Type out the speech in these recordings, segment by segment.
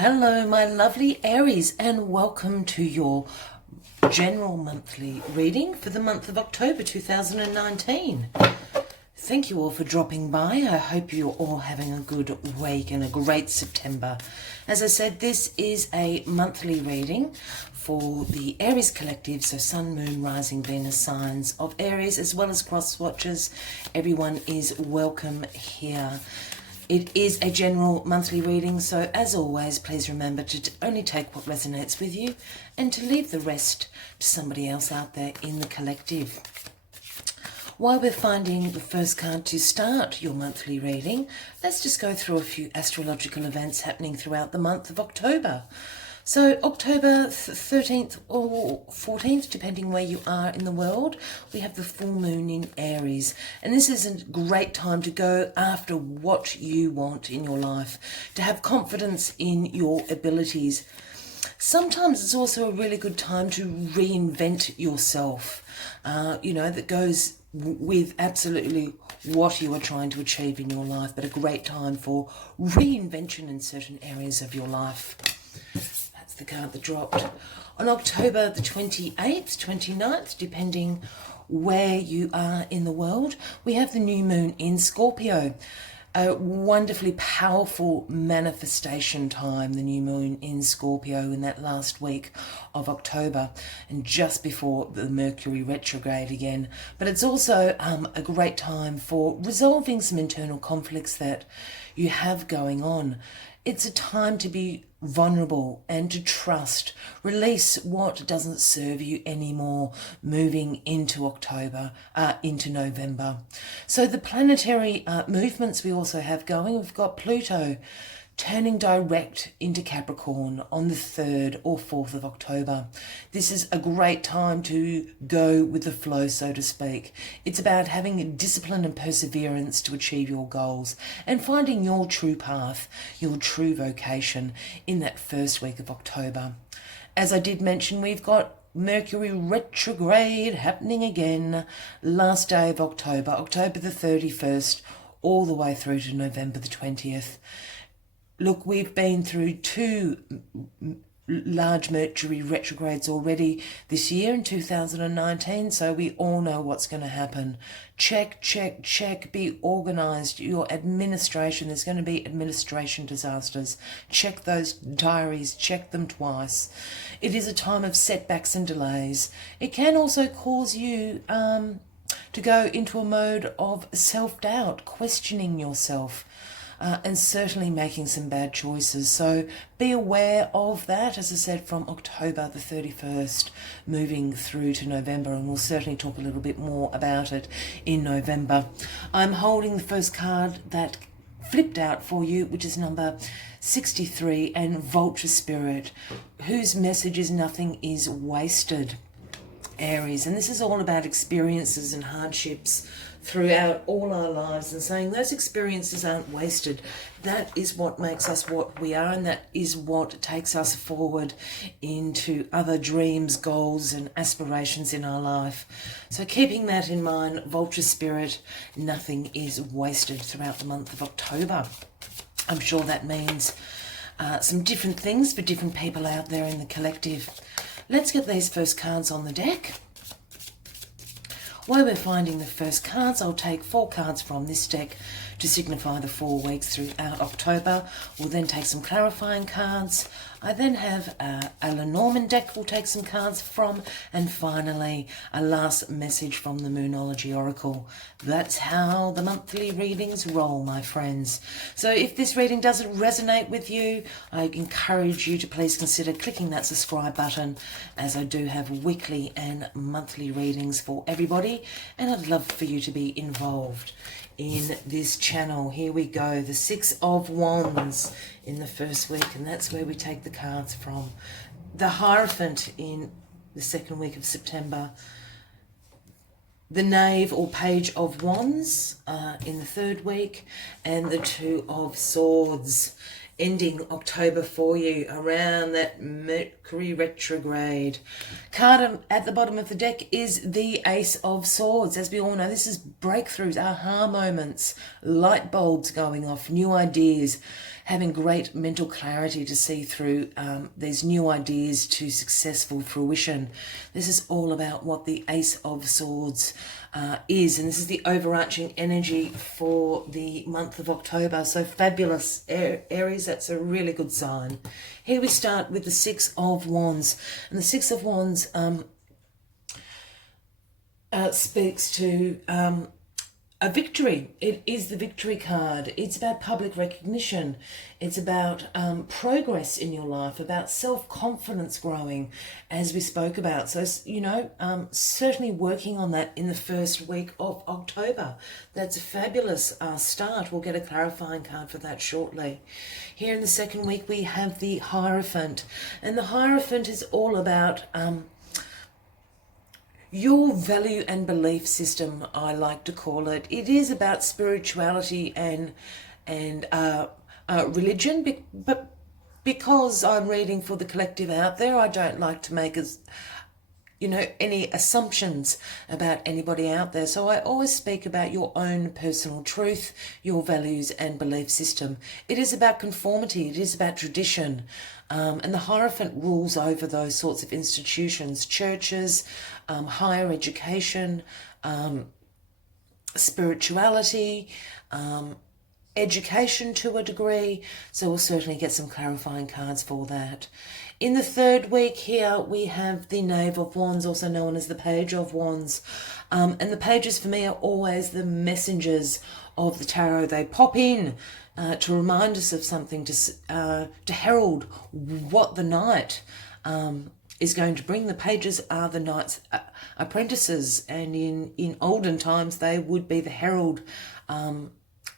Hello, my lovely Aries, and welcome to your general monthly reading for the month of October 2019. Thank you all for dropping by. I hope you're all having a good week and a great September. As I said, this is a monthly reading for the Aries collective, so Sun, Moon, Rising, Venus signs of Aries, as well as cross watchers. Everyone is welcome here. It is a general monthly reading, so as always, please remember to only take what resonates with you and to leave the rest to somebody else out there in the collective. While we're finding the first card to start your monthly reading, let's just go through a few astrological events happening throughout the month of October. So October 13th or 14th, depending where you are in the world, we have the full moon in Aries. And this is a great time to go after what you want in your life, to have confidence in your abilities. Sometimes it's also a really good time to reinvent yourself, that goes with absolutely what you are trying to achieve in your life, but a great time for reinvention in certain areas of your life. The card that dropped on October the 28th, 29th, depending where you are in the world, we have the new moon in Scorpio. A wonderfully powerful manifestation time, the new moon in Scorpio in that last week of October and just before the Mercury retrograde again. But it's also a great time for resolving some internal conflicts that you have going on. It's a time to be vulnerable and to trust, release what doesn't serve you anymore, moving into into November. So the planetary movements we also have going, we've got Pluto turning direct into Capricorn on the 3rd or 4th of October. This is a great time to go with the flow, so to speak. It's about having discipline and perseverance to achieve your goals and finding your true path, your true vocation in that first week of October. As I did mention, we've got Mercury retrograde happening again last day of October, October the 31st, all the way through to November the 20th. Look, we've been through two large Mercury retrogrades already this year in 2019, so we all know what's going to happen. Check, check, check, be organised. Your administration, there's going to be administration disasters. Check those diaries, check them twice. It is a time of setbacks and delays. It can also cause you to go into a mode of self-doubt, questioning yourself. And certainly making some bad choices. So be aware of that, as I said, from October the 31st moving through to November, and we'll certainly talk a little bit more about it in November. I'm holding the first card that flipped out for you, which is number 63, and Vulture Spirit, whose message is nothing is wasted. Aries, and this is all about experiences and hardships throughout all our lives, and saying those experiences aren't wasted. That is what makes us what we are, and that is what takes us forward into other dreams, goals and aspirations in our life. So keeping that in mind, Vulture Spirit, nothing is wasted throughout the month of October. I'm sure that means some different things for different people out there in the collective. Let's get these first cards on the deck. While we're finding the first cards, I'll take 4 cards from this deck to signify the 4 weeks throughout October. We'll then take some clarifying cards. I then have a Lenormand deck we'll take some cards from, and finally a last message from the Moonology Oracle. That's how the monthly readings roll, my friends. So if this reading doesn't resonate with you, I encourage you to please consider clicking that subscribe button, as I do have weekly and monthly readings for everybody, and I'd love for you to be involved in this channel. Here we go, the 6 of Wands in the first week, and that's where we take the cards from. The Hierophant in the second week of September, the Knave or Page of Wands in the third week, and the 2 of Swords ending October for you around that Mercury retrograde. Card at the bottom of the deck is the Ace of Swords. As we all know, this is breakthroughs, aha moments, light bulbs going off, new ideas, having great mental clarity to see through these new ideas to successful fruition. This is all about what the Ace of Swords is, and this is the overarching energy for the month of October. So fabulous, Aries, that's a really good sign. Here we start with the Six of Wands, and the Six of Wands speaks to a victory. It is the victory card. It's about public recognition. It's about progress in your life, about self-confidence growing, as we spoke about. So, you know, certainly working on that in the first week of October. That's a fabulous start. We'll get a clarifying card for that shortly. Here in the second week, we have the Hierophant. And the Hierophant is all about your value and belief system, I like to call it. It is about spirituality and religion, but because I'm reading for the collective out there, I don't like to make any assumptions about anybody out there. So I always speak about your own personal truth, your values and belief system. It is about conformity. It is about tradition. And the Hierophant rules over those sorts of institutions, churches, higher education, spirituality, education to a degree. So we'll certainly get some clarifying cards for that. In the third week here, we have the Knave of Wands, also known as the Page of Wands. And the pages for me are always the messengers of the tarot. They pop in to remind us of something, to herald what the night is going to bring. The pages are the knight's apprentices, and in olden times they would be the herald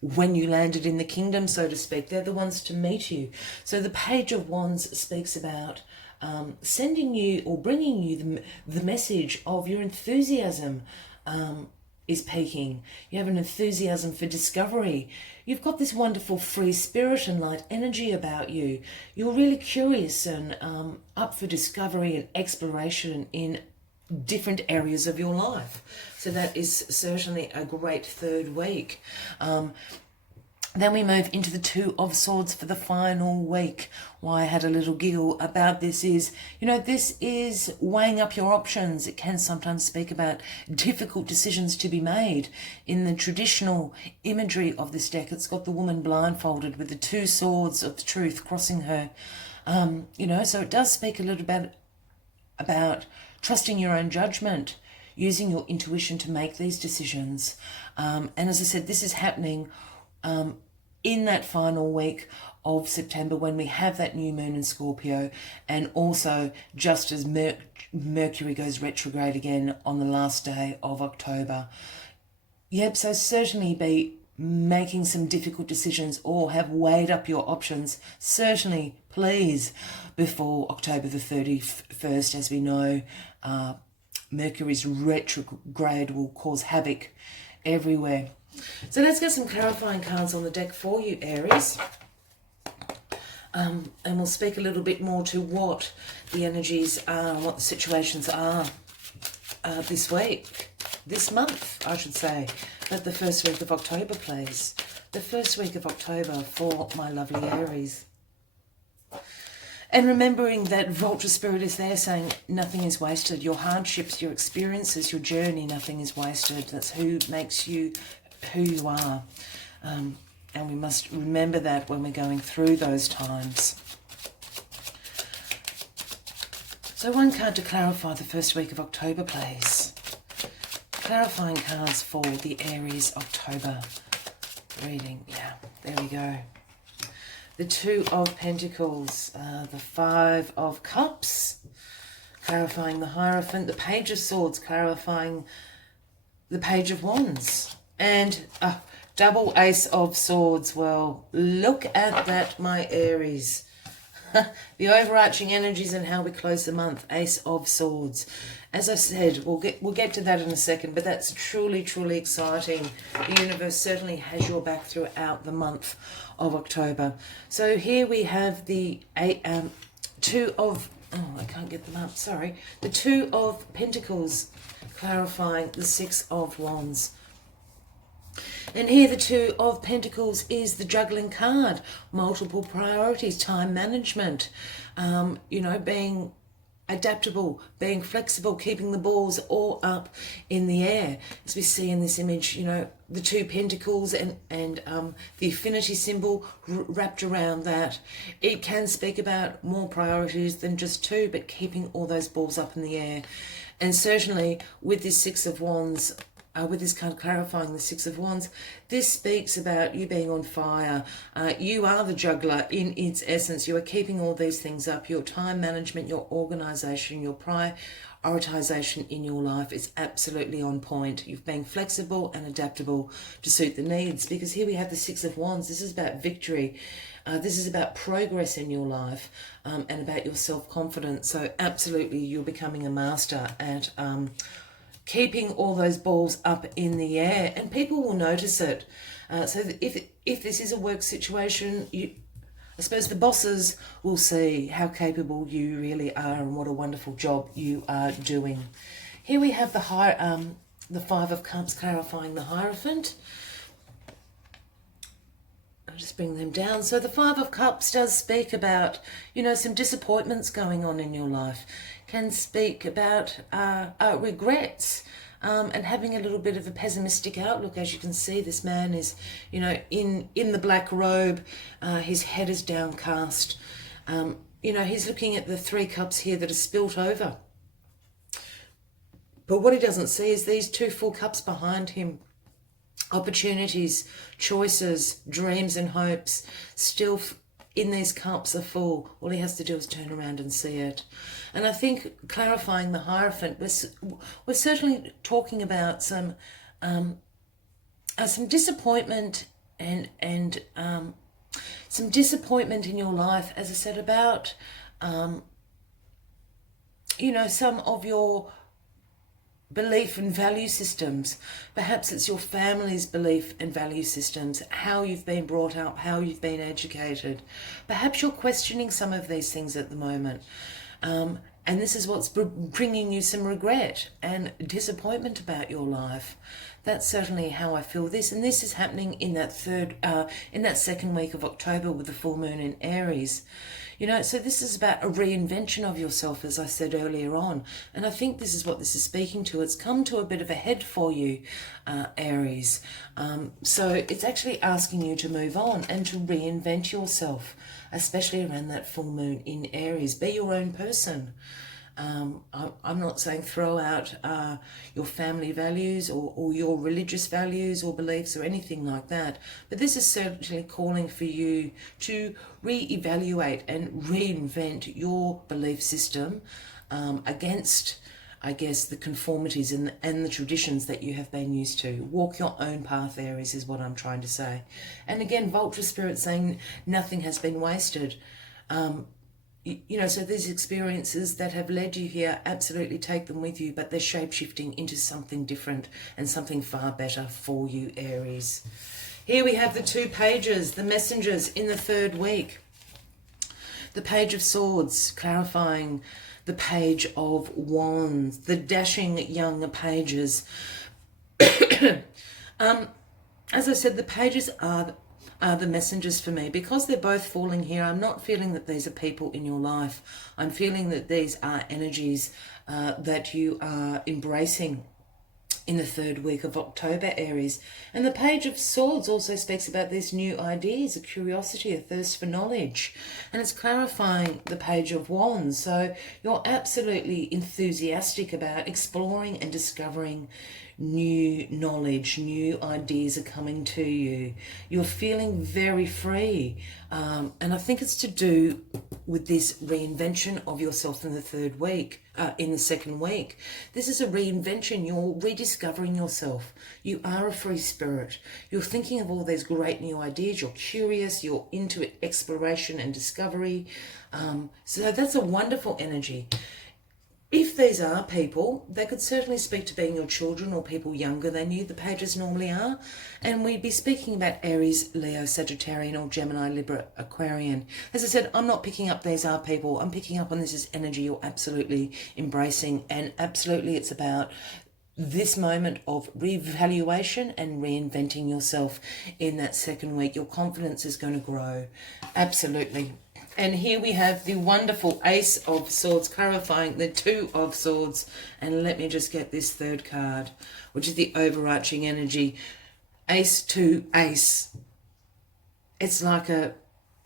when you landed in the kingdom, so to speak. They're the ones to meet you. So the Page of Wands speaks about sending you or bringing you the message of your enthusiasm is peaking. You have an enthusiasm for discovery. You've got this wonderful free spirit and light energy about you. You're really curious and up for discovery and exploration in different areas of your life. So that is certainly a great third week. Then we move into the Two of Swords for the final week. Why I had a little giggle about this is, this is weighing up your options. It can sometimes speak about difficult decisions to be made. In the traditional imagery of this deck, it's got the woman blindfolded with the two swords of truth crossing her. So it does speak a little bit about trusting your own judgment, using your intuition to make these decisions. And as I said, this is happening in that final week of September when we have that new moon in Scorpio, and also just as Mercury goes retrograde again on the last day of October. Yep, so certainly be making some difficult decisions or have weighed up your options. Certainly, please, before October the 31st, as we know, Mercury's retrograde will cause havoc everywhere. So let's get some clarifying cards on the deck for you, Aries. And we'll speak a little bit more to what the energies are, what the situations are this month, I should say, that the first week of October plays. The first week of October for my lovely Aries. And remembering that Vulture Spirit is there saying nothing is wasted. Your hardships, your experiences, your journey, nothing is wasted. That's who makes you who you are. And we must remember that when we're going through those times. So one card to clarify the first week of October, please. Clarifying cards for the Aries October reading. Yeah, there we go. The Two of Pentacles, the Five of Cups, clarifying the Hierophant, the Page of Swords, clarifying the Page of Wands, and double Ace of Swords. Well, look at that, my Aries. The overarching energies and how we close the month, Ace of Swords. As I said, we'll get to that in a second, but that's truly, truly exciting. The universe certainly has your back throughout the month of October. So here we have the two of, I can't get them up, sorry. The Two of Pentacles clarifying the Six of Wands. And here the Two of Pentacles is the juggling card, multiple priorities, time management, being adaptable, being flexible, keeping the balls all up in the air. As we see in this image, the two pentacles and the affinity symbol wrapped around that. It can speak about more priorities than just two, but keeping all those balls up in the air. And certainly with this Six of Wands, with this card clarifying the Six of Wands, this speaks about you being on fire. You are the juggler in its essence. You are keeping all these things up. Your time management, your organisation, your prioritization in your life is absolutely on point. You've been flexible and adaptable to suit the needs, because here we have the Six of Wands. This is about victory. This is about progress in your life, and about your self-confidence. So absolutely you're becoming a master at keeping all those balls up in the air, and people will notice it. So that if this is a work situation, I suppose the bosses will see how capable you really are and what a wonderful job you are doing. Here we have the Five of Cups clarifying the Hierophant. I'll just bring them down. So the Five of Cups does speak about, some disappointments going on in your life. Can speak about regrets, and having a little bit of a pessimistic outlook. As you can see, this man is, in the black robe. His head is downcast. He's looking at the Three Cups here that are spilt over. But what he doesn't see is these two full cups behind him. Opportunities, choices, dreams and hopes still in these cups are full. All he has to do is turn around and see it. And I think clarifying the Hierophant, we're certainly talking about some disappointment and some disappointment in your life, as I said, about some of your belief and value systems. Perhaps it's your family's belief and value systems, how you've been brought up, how you've been educated. Perhaps you're questioning some of these things at the moment. And this is what's bringing you some regret and disappointment about your life. That's certainly how I feel this. And this is happening in that second week of October with the full moon in Aries. So this is about a reinvention of yourself, as I said earlier on. And I think this is what this is speaking to. It's come to a bit of a head for you, Aries. So it's actually asking you to move on and to reinvent yourself, especially around that full moon in Aries. Be your own person. I'm not saying throw out your family values or your religious values or beliefs or anything like that. But this is certainly calling for you to reevaluate and reinvent your belief system against, I guess, the conformities and the traditions that you have been used to. Walk your own path, Aries, is what I'm trying to say. And again, Vulture Spirit saying nothing has been wasted. So these experiences that have led you here, absolutely take them with you, but they're shape-shifting into something different and something far better for you, Aries. Here we have the two pages, the messengers in the third week. The Page of Swords, clarifying the Page of Wands, the dashing young pages. As I said, the pages are the messengers for me. Because they're both falling here, I'm not feeling that these are people in your life. I'm feeling that these are energies that you are embracing in the third week of October, Aries. And the Page of Swords also speaks about these new ideas, a curiosity, a thirst for knowledge. And it's clarifying the Page of Wands. So you're absolutely enthusiastic about exploring and discovering new knowledge, new ideas are coming to you. You're feeling very free. And I think it's to do with this reinvention of yourself in the third week, in the second week. This is a reinvention. You're rediscovering yourself. You are a free spirit. You're thinking of all these great new ideas. You're curious. You're into exploration and discovery. So that's a wonderful energy. If these are people, they could certainly speak to being your children or people younger than you, the pages normally are. And we'd be speaking about Aries, Leo, Sagittarian or Gemini, Libra, Aquarian. As I said, I'm not picking up these are people. I'm picking up on this as energy you're absolutely embracing. And absolutely it's about this moment of reevaluation and reinventing yourself in that second week. Your confidence is going to grow. Absolutely. And here we have the wonderful Ace of Swords clarifying the Two of Swords. And let me just get this third card, which is the overarching energy. Ace to Ace. It's like a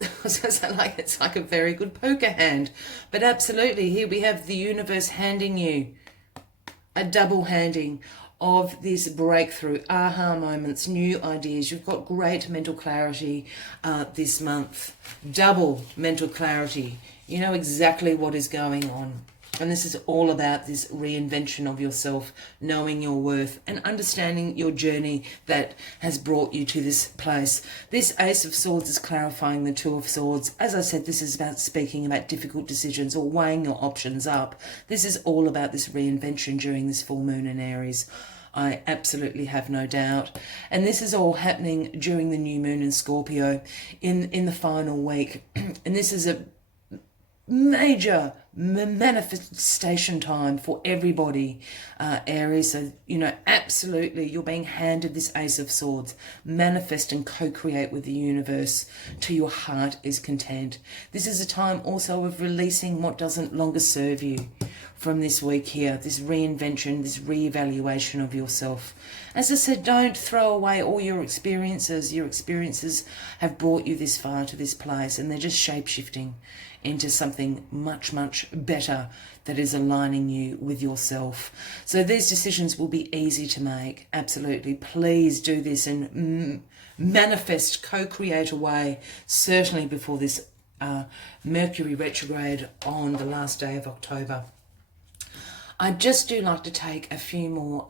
it's like a very good poker hand. But absolutely, here we have the universe handing you a double handing of this breakthrough, aha moments, new ideas. You've got great mental clarity this month. Double mental clarity. You know exactly what is going on. And this is all about this reinvention of yourself, knowing your worth and understanding your journey that has brought you to this place. This Ace of Swords is clarifying the Two of Swords. As I said, this is about speaking about difficult decisions or weighing your options up. This is all about this reinvention during this full moon in Aries. I absolutely have no doubt. And this is all happening during the new moon in Scorpio in the final week. And this is a major manifestation time for everybody, Aries. So, you know, absolutely, you're being handed this Ace of Swords. Manifest and co-create with the universe to your heart is content. This is a time also of releasing what doesn't longer serve you from this week here, this reinvention, this reevaluation of yourself. As I said, don't throw away all your experiences. Your experiences have brought you this far to this place, and they're just shape-shifting into something much, much better that is aligning you with yourself. So these decisions will be easy to make. Absolutely. Please do this and manifest, co-create away, certainly before this Mercury retrograde on the last day of October. I just do like to take a few more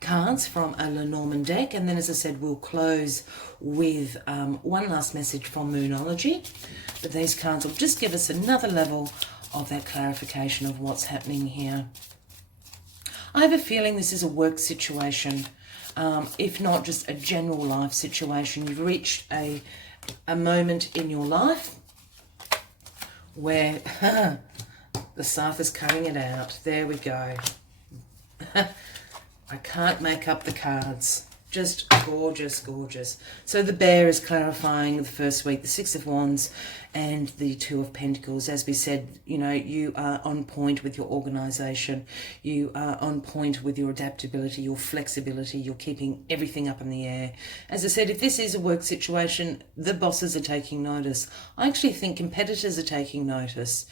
cards from a Lenormand deck, and then, as I said, we'll close with one last message from Moonology. But these cards will just give us another level of that clarification of what's happening here. I have a feeling this is a work situation, if not just a general life situation. You've reached a moment in your life where the Scythe is cutting it out. There we go. I can't make up the cards. Just gorgeous, gorgeous. So the Bear is clarifying the first week, the Six of Wands and the Two of Pentacles. As we said, you know, you are on point with your organisation. You are on point with your adaptability, your flexibility. You're keeping everything up in the air. As I said, if this is a work situation, the bosses are taking notice. I actually think competitors are taking notice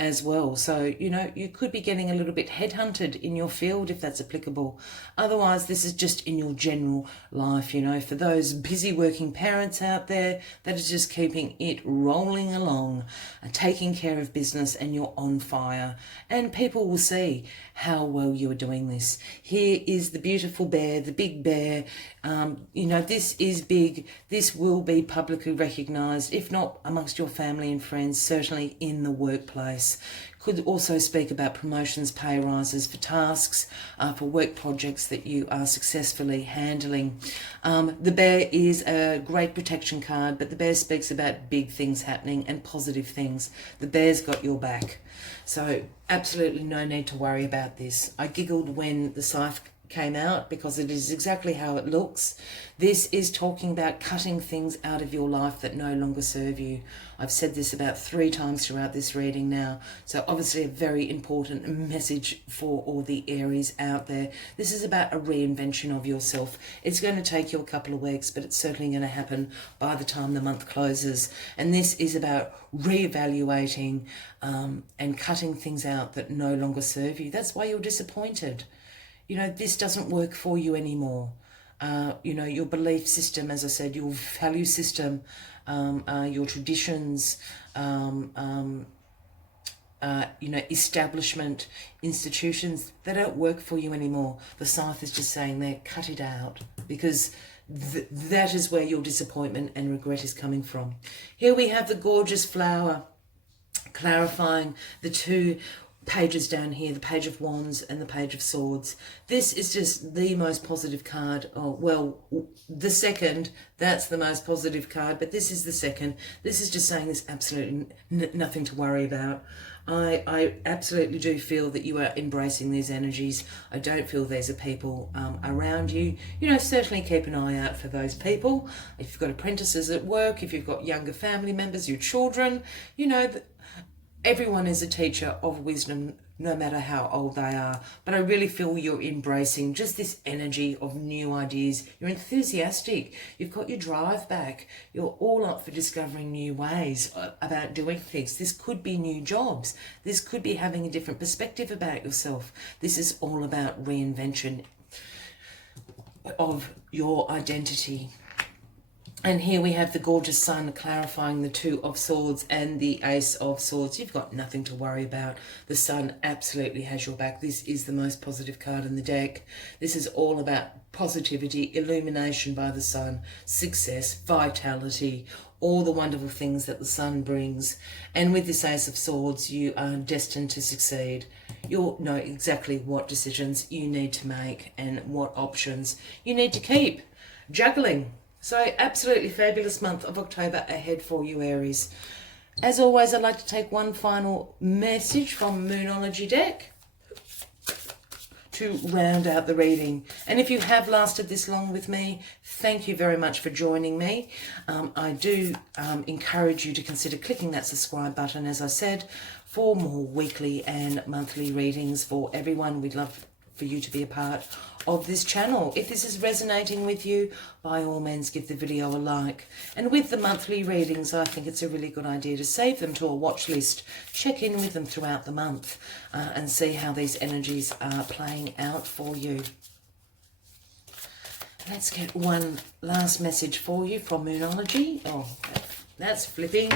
as well. So, you know, you could be getting a little bit headhunted in your field if that's applicable. Otherwise, this is just in your general life, you know, for those busy working parents out there that is just keeping it rolling along, taking care of business, and you're on fire. And people will see how well you are doing this. Here is the beautiful Bear, the big Bear. You know, this is big. This will be publicly recognised, if not amongst your family and friends, certainly in the workplace. Could also speak about promotions, pay rises for tasks, for work projects that you are successfully handling. The Bear is a great protection card, but the Bear speaks about big things happening and positive things. The Bear's got your back. So absolutely no need to worry about this. I giggled when the Scythe came out because it is exactly how it looks. This is talking about cutting things out of your life that no longer serve you. I've said this about 3 times throughout this reading now. So obviously a very important message for all the Aries out there. This is about a reinvention of yourself. It's going to take you a couple of weeks, but it's certainly going to happen by the time the month closes. And this is about reevaluating and cutting things out that no longer serve you. That's why you're disappointed. You know, this doesn't work for you anymore. You know, your belief system, as I said, your value system, your traditions, you know, establishment, institutions, they don't work for you anymore. The Scythe is just saying there, cut it out, because that is where your disappointment and regret is coming from. Here we have the gorgeous Flower clarifying the two pages down here, the Page of Wands and the Page of Swords. This is just the most positive card. Oh, well, the second, that's the most positive card, but this is the second. This is just saying there's absolutely nothing to worry about. I absolutely do feel that you are embracing these energies. I don't feel these are people around you. You know, certainly keep an eye out for those people. If you've got apprentices at work, if you've got younger family members, your children, you know, everyone is a teacher of wisdom, no matter how old they are. But I really feel you're embracing just this energy of new ideas. You're enthusiastic. You've got your drive back. You're all up for discovering new ways about doing things. This could be new jobs. This could be having a different perspective about yourself. This is all about reinvention of your identity. And here we have the gorgeous Sun clarifying the Two of Swords and the Ace of Swords. You've got nothing to worry about. The Sun absolutely has your back. This is the most positive card in the deck. This is all about positivity, illumination by the Sun, success, vitality, all the wonderful things that the Sun brings. And with this Ace of Swords, you are destined to succeed. You'll know exactly what decisions you need to make and what options you need to keep juggling. So absolutely fabulous month of October ahead for you, Aries. As always, I'd like to take one final message from Moonology deck to round out the reading. And if you have lasted this long with me, thank you very much for joining me. I do encourage you to consider clicking that subscribe button, as I said, for more weekly and monthly readings for everyone. We'd love for you to be a part of this channel. If this is resonating with you, by all means give the video a like. And with the monthly readings, I think it's a really good idea to save them to a watch list. Check in with them throughout the month and see how these energies are playing out for you. Let's get one last message for you from Moonology. Oh, that's flipping.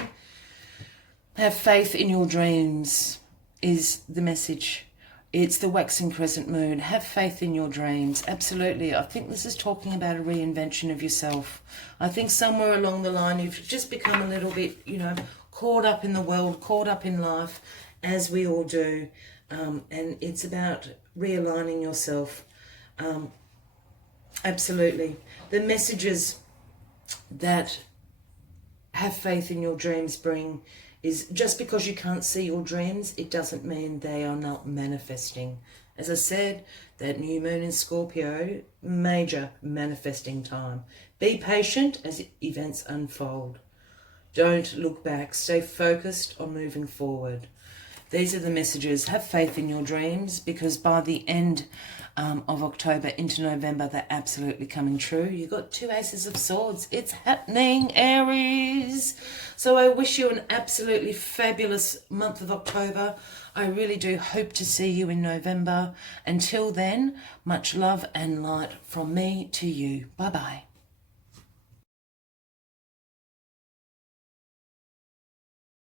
Have faith in your dreams is the message. It's the waxing crescent moon. Have faith in your dreams. Absolutely. I think this is talking about a reinvention of yourself. I think somewhere along the line you've just become a little bit, you know, caught up in the world, caught up in life, as we all do. And it's about realigning yourself. Absolutely. The messages that have faith in your dreams bring is just because you can't see your dreams, it doesn't mean they are not manifesting. As I said, that new moon in Scorpio, major manifesting time. Be patient as events unfold. Don't look back. Stay focused on moving forward. These are the messages. Have faith in your dreams, because by the end of October into November, they're absolutely coming true. You've got two Aces of Swords. It's happening, Aries. So I wish you an absolutely fabulous month of October. I really do hope to see you in November. Until then, much love and light from me to you. Bye-bye.